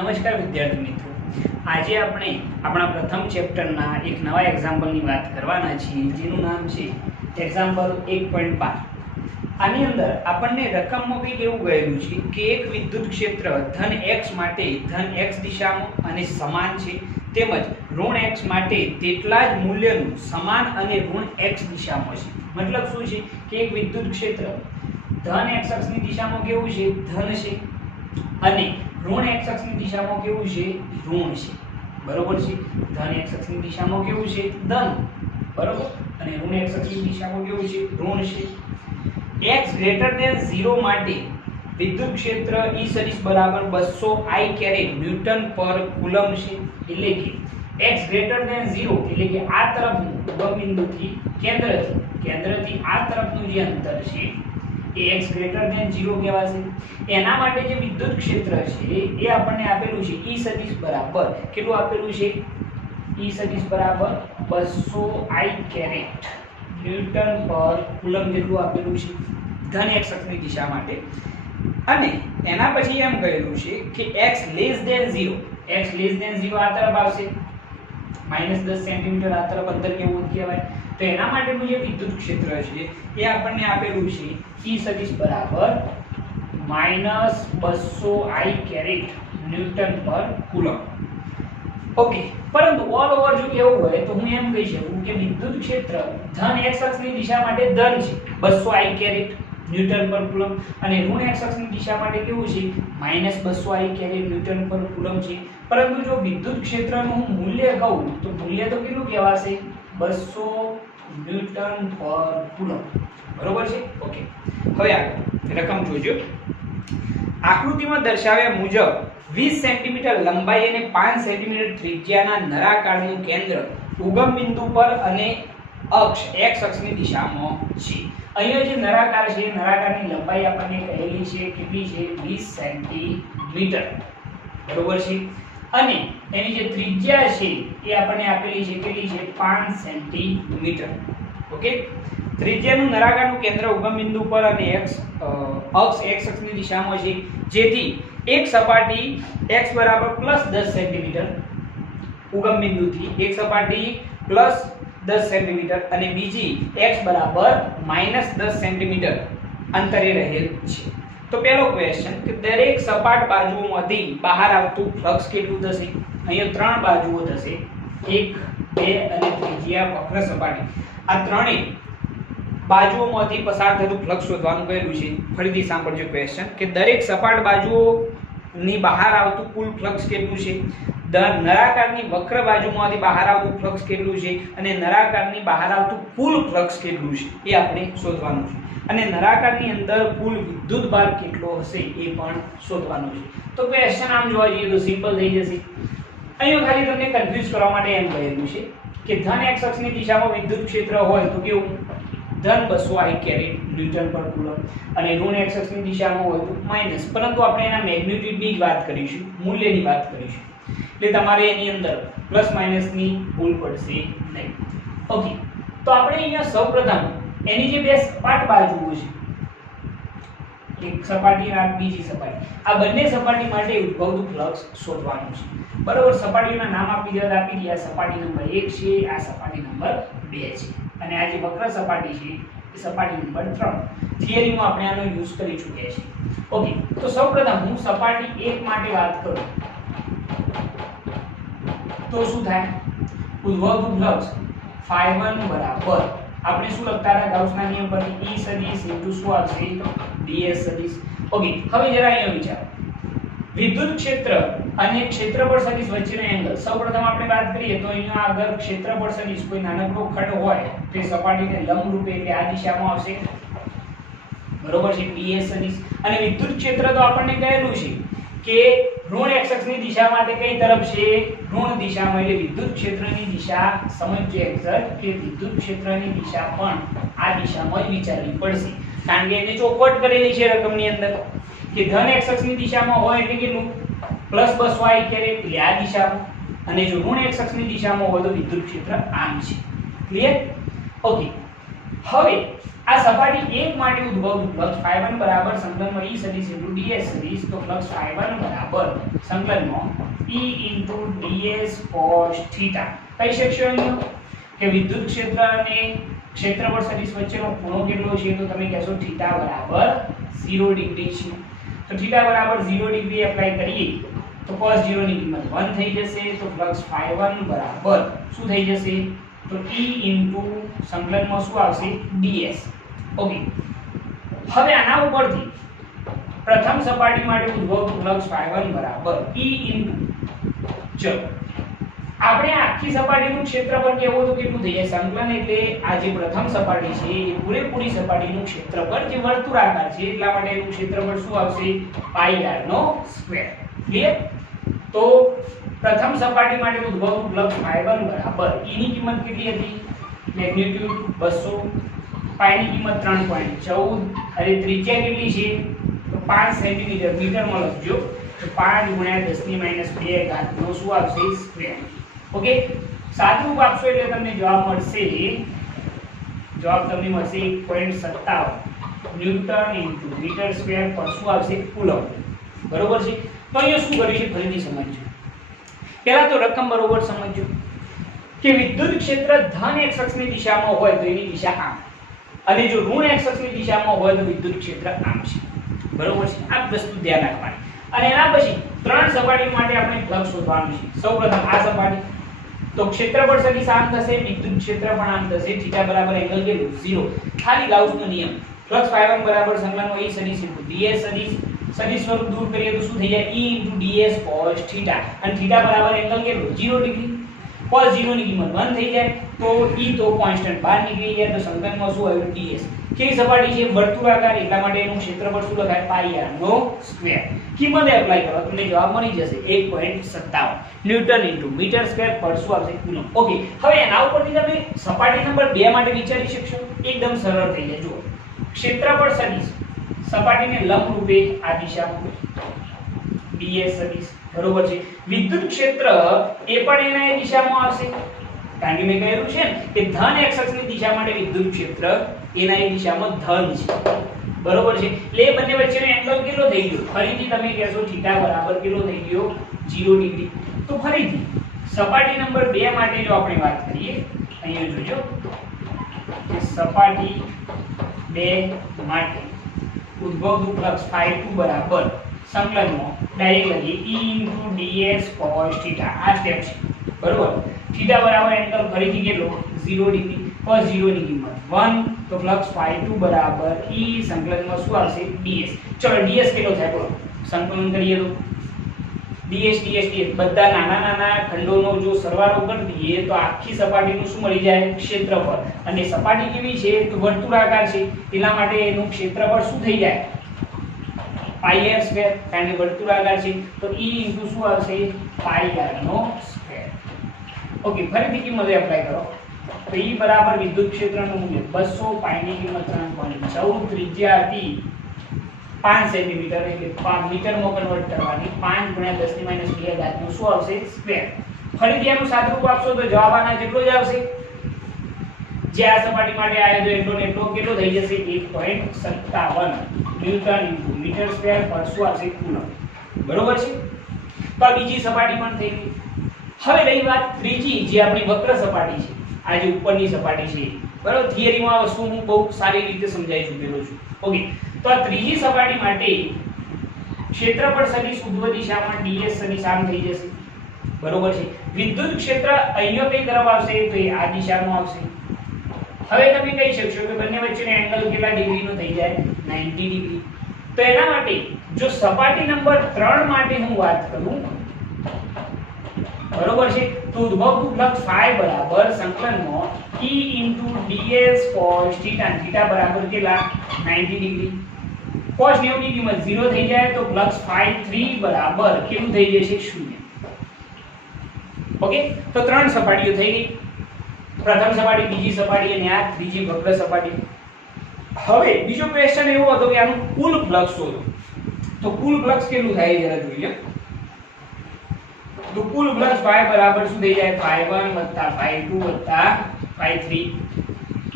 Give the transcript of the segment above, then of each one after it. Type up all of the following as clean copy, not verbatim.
નમસ્કાર વિદ્યાર્થી મિત્રો, આજે આપણે આપણા પ્રથમ ચેપ્ટરના એક નવા એક્ઝામ્પલની વાત કરવાના છીએ, જેનું નામ છે એક્ઝામ્પલ 1.12. આની અંદર આપણને રકમમાં કંઈક એવું કહેલું છે કે એક વિદ્યુત ક્ષેત્ર ધન x માટે ધન x દિશામાં અને સમાન છે, તેમજ ઋણ x માટે તેટલા જ મૂલ્યનું સમાન અને ઋણ x દિશામાં છે. મતલબ શું છે કે એક વિદ્યુત ક્ષેત્ર ધન x અક્ષની દિશામાં કેવું છે, ધન છે, અને ઋણ x અક્ષની દિશામાં કેવું છે, ઋણ છે. બરોબર છે. ધન x અક્ષની દિશામાં કેવું છે, ધન, બરોબર, અને ઋણ x અક્ષની દિશામાં કેવું છે, ઋણ છે. x ગ્રેટર ધેન 0 માટે વિદ્યુત ક્ષેત્ર E સદિશ બરાબર 200 I કેરેટ ન્યૂટન પર કુલમ્બ છે. એટલે કે x ગ્રેટર ધેન 0 એટલે કે આ તરફનું ઉગમ બિંદુથી કેન્દ્રથી આ તરફનું જે અંતર છે એ x ગ્રેટર ધેન 0 કહેવાશે. એના માટે જે વિદ્યુત ક્ષેત્ર છે એ આપણને આપેલું છે E સદિશ બરાબર કેટલું આપેલું છે, E સદિશ બરાબર 200 I કેરેટ ન્યૂટન પર કુલમ્બ જેટલું આપેલું છે ધન x અક્ષની દિશા માટે. અને એના પછી એમ કહેલું છે કે x less than 0, x less than 0 આ તરફ આવશે, -10 સેન્ટીમીટર આ તરફ અંતર કેવું કહેવાય. તો એના માટેનું જે વિદ્યુત ક્ષેત્ર છે એ આપણને આપેલું છે E સદિશ બરાબર -200 I કેરેટ ન્યૂટન પર કુલમ્બ. ઓકે, પરંતુ ઓલ ઓવર જો કેવું હોય તો હું એમ કહી શકું કે વિદ્યુત ક્ષેત્ર ધન x અક્ષની દિશા માટે ધન છે 200 I કેરેટ ન્યૂટન પર કુલમ્બ, અને ઋણ x અક્ષની દિશા માટે કેવું છે, -200 I કેરેટ ન્યૂટન પર કુલમ્બ છે. પરંતુ જો વિદ્યુત ક્ષેત્રનું હું મૂલ્ય કહું તો મૂલ્ય તો કેટલું કહેવાશે, 200 ન્યૂટન પર કુલમ્બ. બરોબર છે. ઓકે, હવે આગળ રકમ જોજો. આકૃતિમાં દર્શાવ્યા મુજબ 20 સેન્ટીમીટર લંબાઈ અને 5 સેન્ટીમીટર ત્રિજ્યાના નળાકારનું કેન્દ્ર ઉગમ બિંદુ પર અને અક્ષ x અક્ષની દિશામાં છે. અહીંયા જે નળાકાર છે, નળાકારની લંબાઈ આપણને કહેલી છે કેટલી છે, 20 સેન્ટીમીટર. બરોબર છે. અને એની જે ત્રિજ્યા છે એ આપણને આપેલી છે કેટલી છે, 5 સેન્ટીમીટર. ઓકે, ત્રિજ્યાનું નળાકારનું કેન્દ્ર ઉગમ બિંદુ પર અને અક્ષ x અક્ષની દિશામાં છે, જેથી એક સપાટી x બરાબર +10 સેન્ટીમીટર ઉગમ બિંદુથી, એક સપાટી +10 સેન્ટીમીટર અને બીજી x બરાબર -10 સેન્ટીમીટર અંતરે રહેલ છે. તો પહેલો ક્વેશ્ચન કે દરેક સપાટ બાજુઓમાંથી બહાર આવતું ફ્લક્સ કેટલું થશે. અહીંયા ત્રણ બાજુઓ થશે, 1, 2 અને ત્રીજી વક્ર સપાટી. આ ત્રણેય બાજુઓમાંથી પસાર થતું ફ્લક્સ શોધવાનું કહેલું છે. ફરીથી સાંભળજો ક્વેશ્ચન કે દરેક સપાટ બાજુઓની બહાર આવતું કુલ ફ્લક્સ કેટલું છે, નળાકારની વક્ર બાજુમાંથી બહાર આવતું ફ્લક્સ કેટલું છે, અને નળાકારની બહાર આવતું કુલ ફ્લક્સ કેટલું છે એ આપણે શોધવાનું છે. અને નળાકારની અંદર કુલ વિદ્યુતભાર કેટલો હશે એ પણ શોધવાનું છે. તો ક્વેશ્ચન આમ જોવા જઈએ તો સિમ્પલ થઈ જશે. અહીંયા ખાલી તમને કન્ફ્યુઝ કરવા માટે એમ કહેલું છે કે ધન x અક્ષની દિશામાં વિદ્યુત ક્ષેત્ર હોય તો કેવું, ધન 200 I કેરેટ ન્યૂટન પર કુલમ્બ, અને ઋણ x અક્ષની દિશામાં હોય તો માઈનસ. પરંતુ આપણે એના મેગ્નિટ્યુડની જ વાત કરીશું, મૂલ્યની વાત કરીશું. એટલે તમારે એની અંદર પ્લસ માઈનસની ભૂલ પડશે નહીં. ઓકે, તો આપણે અહીંયા સૌપ્રથમ એની જે બે સપાટ બાજુઓ છે, એક સપાટી અને બીજી સપાટી, આ બંને સપાટી માટે ઉદ્ભવતું ફ્લક્સ શોધવાનું છે. બરોબર, સપાટીઓના નામ આપી દીધા, આપી દીધા. સપાટી નંબર 1 છે, આ સપાટી નંબર 2 છે, અને આ જે વક્ર સપાટી છે એ સપાટી નંબર 3. થિયરીમાં આપણે આનો યુઝ કરી ચૂક્યા છીએ. ઓકે, તો સૌપ્રથમ હું સપાટી 1 માટે વાત કરું તો શું થાય, ઉદ્ભવતું ફ્લક્સ ∅1 બરાબર આપણે શું લખતા હતા ગાઉસના નિયમ પરથી, E સદિશ * શું આવશે, ds સદિશ. ઓકે, હવે જરા અહીંયા વિચારો, વિદ્યુત ક્ષેત્ર અને ક્ષેત્રફળ સદિશ વચ્ચેનો એંગલ. સૌપ્રથમ આપણે વાત કરીએ તો અહીંયા આગળ ક્ષેત્રફળ સદિશ કોઈ નાનકડો ખંડ હોય તો એ સપાટીને લંબ રૂપે એટલે આ દિશામાં આવશે. બરોબર છે, ds સદિશ. અને વિદ્યુત ક્ષેત્ર તો આપણને કહેલું છે કે ઋણ x અક્ષની દિશા માટે કઈ તરફ છે, ઋણ દિશામાં. એટલે વિદ્યુત ક્ષેત્રની દિશા સમજજો એક્ઝેક્ટ કે વિદ્યુત ક્ષેત્રની દિશા પણ આ દિશામાં જ વિચારવી પડશે, કારણ કે એને ચોખવટ કરેલી છે રકમની અંદર કે ધન x અક્ષની દિશામાં હોય એટલે કેટલું, +200 I કેરેટ એટલે આ દિશામાં, અને જો ઋણ x અક્ષની દિશામાં હોય તો વિદ્યુત ક્ષેત્ર આમ છે. ક્લિયર? ઓકે, હવે આ સપાટી 1 માટે ઉદ્ભવતું ફ્લક્સ φ1 બરાબર સંકલનમાં E સદિશ * ds સદિશ, તો ફ્લક્સ φ1 બરાબર સંકલનમાં E * ds cos θ. કહી શકશો અહીં કે વિદ્યુત ક્ષેત્ર અને ક્ષેત્રફળ સદિશ વચ્ચેનો ખૂણો કેટલો છે, તો તમે કહેશો θ બરાબર 0 ડિગ્રી છે. તો θ બરાબર 0 ડિગ્રી એપ્લાય કરીએ તો cos 0 ની કિંમત 1 થઈ જશે. તો ફ્લક્સ φ1 બરાબર શું થઈ જશે, તો E * સંકલનમાં શું આવશે, ds. ઓકે, હવે આના ઉપરથી પ્રથમ સપાટી માટે ઉદ્ભવતું ફ્લક્સ φ1 બરાબર E * ચલો આપણે આખી સપાટીનું ક્ષેત્રફળ કેવું તો કેટલું થઈ જાય, સંકલન એટલે આ જે પ્રથમ સપાટી છે એ પૂરેપૂરી સપાટીનું ક્ષેત્રફળ જે વર્તુળાકાર છે એટલા માટે એનું ક્ષેત્રફળ શું આવશે, πr². ક્લિયર? તો પ્રથમ સપાટી માટે ઉદ્ભવતું ફ્લક્સ φ1 બરાબર E ની કિંમત કેટલી હતી, મેગ્નીટ્યુડ 200, π ની કિંમત 3.14 અને ત્રિજ્યા કેટલી છે, તો 5 સેન્ટીમીટર. મીટરમાં લખજો તો 5 × 10⁻² ઘાતનો શું આવશે, સ્ક્વેર. ઓકે, સાદુરૂપ આપશો એટલે તમને જવાબ મળશે 1.57 ન્યૂટન * મીટર સ્ક્વેર પર શું આવશે, કુલમ. બરોબર છે? તો અહીંયા શું કર્યું છે ફરીથી સમજજો. પહેલા તો રકમ બરોબર સમજજો કે વિદ્યુત ક્ષેત્ર ધન x અક્ષની દિશામાં હોય તો એની દિશા આમ, અને જો ઋણ x અક્ષની દિશામાં હોય તો વિદ્યુત ક્ષેત્ર આમ છે. બરોબર છે? આ વસ્તુ ધ્યાન રાખવાની. અને એના પછી ત્રણ સપાટી માટે આપણે ફ્લક્સ શોધવાનું છે. સૌપ્રથમ આ સપાટી, તો ક્ષેત્રફળ સદિશ આમ થશે, વિદ્યુત ક્ષેત્ર પણ આમ થશે. θ બરાબર એંગલ કેટલું, 0. ખાલી ગાઉસનો નિયમ. ફ્લક્સ φ1 બરાબર સંકલનમાં E સદિશ * ds સદિશ, સદિશ સ્વરૂપ દૂર કરીએ તો શું થઈ જાય, E * ds cos θ. અને θ બરાબર એંગલ કેટલું, 0 ડિગ્રી. cos 0 ની કિંમત 1 થઈ જાય તો E તો કોન્સ્ટન્ટ બહાર નીકળી જાય. તો સંકલનમાં શું આવ્યું, ds. કેવી સપાટી છે, વર્તુળાકાર, એટલા માટે એનું ક્ષેત્રફળ શું લખાય, πr². કિંમત એપ્લાય કરો તમને જવાબ મળી જશે 1.57 ન્યૂટન * મીટર સ્ક્વેર પર શું આવશે, કુલમ. ઓકે, હવે એના ઉપરથી તમે સપાટી નંબર 2 માટે વિચારી શકશો. એકદમ સરળ થઈ જાય. જુઓ, ક્ષેત્રફળ સદિશ સપાટીને લંબ રૂપે આ દિશામાં ds સદિશ. બરોબર છે? વિદ્યુત ક્ષેત્ર એ પણ એના એ દિશામાં આવશે, કારણ કે મેં કહ્યું છે ને કે ધન x અક્ષની દિશા માટે વિદ્યુત ક્ષેત્ર એના એ દિશામાં ધન છે. બરોબર છે? એટલે એ બંને વચ્ચેનો એંગલ કેટલો થઈ ગયો, ફરીથી તમે કહેશો θ બરાબર કેટલો થઈ ગયો, 0 ડિગ્રી. તો ફરીથી સપાટી નંબર 2 માટે જો આપણે વાત કરીએ, અહીંયા જોજો કે સપાટી 2 માટે ઉદ્ભવતું ફ્લક્સ φ2 બરાબર સંકલનમાં ડાયરેક્ટ લખીએ E * ds cos θ. આ સ્ટેપ છે. બરોબર? θ બરાબર એંગલ ફરીથી કેટલો, 0 ડિગ્રી. cos 0 ની કિંમત 1, તો ફ્લક્સ φ2 બરાબર E સંકલનમાં શું આવશે, ds. ચલો ds કેટલો થાય બોલો, સંકલન કરીએ તો ds બધા નાના ખંડોનો જો સરવાળો કરી દઈએ તો આખી સપાટીનું શું મળી જાય, ક્ષેત્રફળ. અને સપાટી કેવી છે, તો વર્તુળાકાર છે, એટલા માટે એનું ક્ષેત્રફળ શું થઈ જાય, πr², કારણ કે વર્તુળાકાર છે. તો E * શું આવશે, πr². ઓકે, ફરીથી કિંમત એપ્લાય કરો તો E બરાબર વિદ્યુત ક્ષેત્રનું મૂલ્ય 200, π ની કિંમત 3.14, ત્રિજ્યા હતી 5 સેન્ટીમીટર, એટલે મીટરમાં કન્વર્ટ કરવાની. 5 × 10⁻² ઘાતનું શું આવશે, સ્ક્વેર. ફરીથી એનું સાદુરૂપ આપશો તો જવાબ આના જેટલો જ આવશે. જે આ સપાટી માટે આવ્યો તો એટલો ને એટલો કેટલો થઈ જશે, 1.57 ન્યૂટન * મીટર સ્ક્વેર પર શું આવશે, કુલમ. બરોબર છે? તો આ બીજી સપાટી પણ થઈ ગઈ. હવે રહી વાત ત્રીજી, જે આપણી વક્ર સપાટી છે, આ જે ઉપરની સપાટી છે. બરોબર? થિયરીમાં આ વસ્તુ હું બહુ સારી રીતે સમજાવી ચૂકેલો છું. ઓકે, તો આ ત્રીજી સપાટી માટે ક્ષેત્રફળ સદિશ ઉર્ધ્વ દિશામાં ds સદિશ આમ થઈ જશે. બરોબર છે? વિદ્યુત ક્ષેત્ર અહીંયા કઈ તરફ આવશે, તો એ આ દિશામાં આવશે. હવે તમે કહી શકશો કે બંને વચ્ચેનો એંગલ કેટલા ડિગ્રીનો થઈ જાય, 90 ડિગ્રી. તો એના માટે જો સપાટી નંબર 3 માટે હું વાત કરું, બરોબર છે, તો ઉદ્ભવતું ફ્લક્સ φ બરાબર સંકલનમાં E * ds cos θ. θ બરાબર કેટલા, 90 ડિગ્રી. cos 90 ની કિંમત 0 થઈ જાય તો ફ્લક્સ φ3 બરાબર કેટલું થઈ જશે, 0. ઓકે, તો ત્રણ સપાટીઓ થઈ ગઈ. પ્રથમ સપાટી, બીજી સપાટી અને આ ત્રીજી વક્ર સપાટી. હવે બીજો ક્વેશ્ચન એવો હતો કે આનું કુલ ફ્લક્સ શોધો. તો કુલ ફ્લક્સ કેટલું થાય જરા જોઈએ. તો કુલ ફ્લક્સ φ બરાબર શું થઈ જાય, φ1 + φ2 + φ3.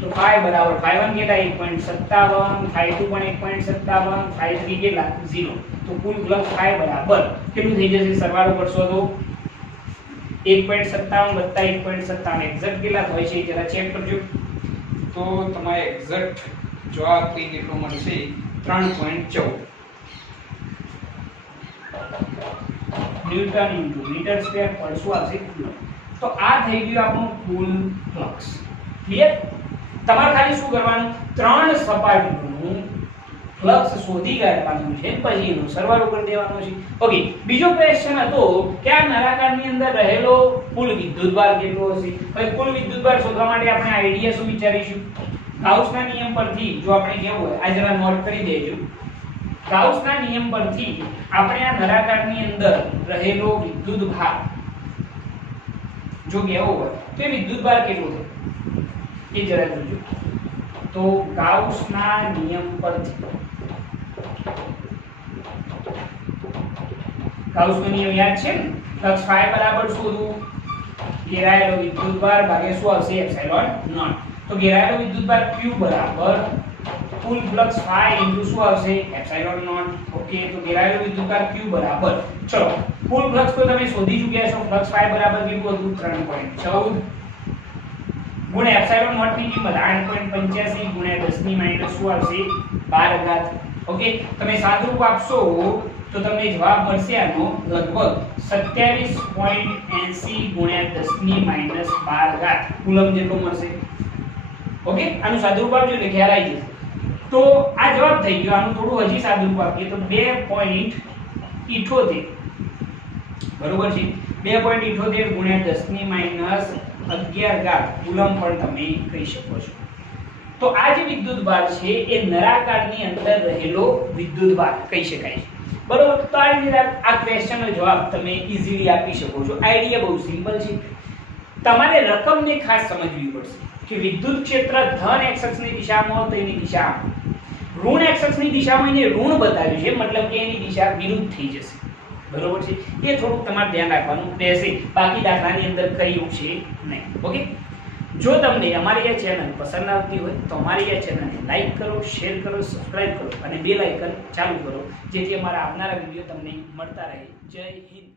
તો તો phi બરાબર phi1 કેટલા 1.57, phi2 પણ 1.57, phi3 કેટલા 0. તો કુલ ફ્લક્સ phi બરાબર કેટલું થઈ જશે સરવાળો કરશો તો 1.57 વત્તા 1.57 એક્ઝેક્ટ કેટલા થાય છે જરા ચેક કરજો. તો તમારે એક્ઝેક્ટ જવાબ કઈ કેટલો મળશે 3.14 ન્યૂટન ઇન્ટુ મીટર સ્ક્વેર પર શું આવશે કુલમ. તો આ થઈ ગયું આપણું કુલ ફ્લક્સ. ક્લિયર? તમારે ખાલી શું કરવાનું ત્રણ સપાટીનું ફ્લક્સ શોધી કાઢવાનું છે પછી એનો સરવાળો કરી દેવાનો છે. ઓકે, બીજો ક્વેશ્ચન હતો કે આ નળાકારની અંદર રહેલો કુલ વિદ્યુતભાર કેટલો હશે. હવે કુલ વિદ્યુતભાર શોધવા માટે આપણે આઈડિયા શું વિચારીશું ગાઉસના નિયમ પરથી. જો આપણે કેવું હોય આ જરા નોટ કરી દેજો. ગાઉસના નિયમ પરથી આપણે આ નળાકારની અંદર રહેલો વિદ્યુતભાર જો કેવો હોય તો એ વિદ્યુતભાર કેટલો થાય એ જરા જોજો. તો ગાઉસના નિયમ પરથી ગાઉસનો નિયમ યાદ છે ને ફ્લક્સ phi બરાબર શોધવું ઘેરાયેલો વિદ્યુતભાર ભાગ્યા શું આવશે એપ્સિલોન નોટ. તો ઘેરાયેલો વિદ્યુતભાર q બરાબર કુલ ફ્લક્સ phi ઇન્ટુ શું આવશે એપ્સિલોન નોટ. ઓકે, તો ઘેરાયેલો વિદ્યુતભાર q બરાબર ચલો કુલ ફ્લક્સ તો તમે શોધી ચૂક્યા છો. ફ્લક્સ phi બરાબર કેટલું હતું 3.14 ગુણ્યા એપ્સિલોન નોટ ની કિંમત 8.85 ગુણ્યા 10 ની માઈનસ શું આવશે 12 ઘાત. ઓકે, તમે સાદુરૂપ આપશો તો તમને જવાબ મળશે આનો લગભગ 27.80 ગુણ્યા 10 ની માઈનસ 12 ઘાત કુલમ જેટલો મળશે. ઓકે, આનું સાદુરૂપ આપજો એટલે ખ્યાલ આવી જશે. તો આ જવાબ થઈ ગયો. આનું થોડું હજી સાદુરૂપ આપીએ તો 2.78 બરોબર છે. 2.78 ગુણ્યા 10 ની માઈનસ 11 ઘાત કુલમ પણ તમે કહી શકો છો. તો આ જે વિદ્યુતભાર છે એ નળાકારની અંદર રહેલો વિદ્યુતભાર કહી શકાય છે. બરોબર? તો આ રીતે આ ક્વેશ્ચનનો જવાબ તમે ઈઝીલી આપી શકો છો. આઈડિયા બહુ સિમ્પલ છે. તમારે રકમને ખાસ સમજવી પડશે કે વિદ્યુત ક્ષેત્ર ધન x અક્ષની દિશામાં તો એની દિશા ઋણ x અક્ષની દિશામાં એને ઋણ બતાવ્યું છે, મતલબ કે એની દિશા વિરુદ્ધ થઈ જશે. બરોબર છે? એ થોડુંક તમારે ધ્યાન રાખવાનું રહેશે. બાકી દાખલાની અંદર કયું છે નહીં. ઓકે, જો તમને અમારી આ ચેનલ પસંદ આવતી હોય તો અમારી આ ચેનલને લાઈક કરો, શેર કરો, સબસ્ક્રાઇબ કરો અને બેલ આઇકન ચાલુ કરો જેથી અમારા આવનારા વિડિયો તમને મળતા રહે. જય હિન્દ.